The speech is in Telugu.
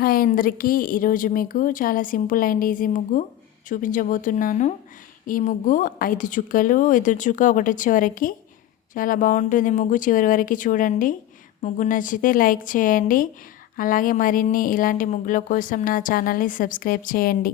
హాయ్ అందరికీ. ఈరోజు మీకు చాలా సింపుల్ అండ్ ఈజీ ముగ్గు చూపించబోతున్నాను. ఈ ముగ్గు ఐదు చుక్కలు ఎదురు చుక్క ఒకటి వచ్చే వరకు చాలా బాగుంటుంది ముగ్గు చివరి వరకు చూడండి. ముగ్గు నచ్చితే లైక్ చేయండి. అలాగే మరిన్ని ఇలాంటి ముగ్గుల కోసం నా ఛానల్ని సబ్స్క్రైబ్ చేయండి.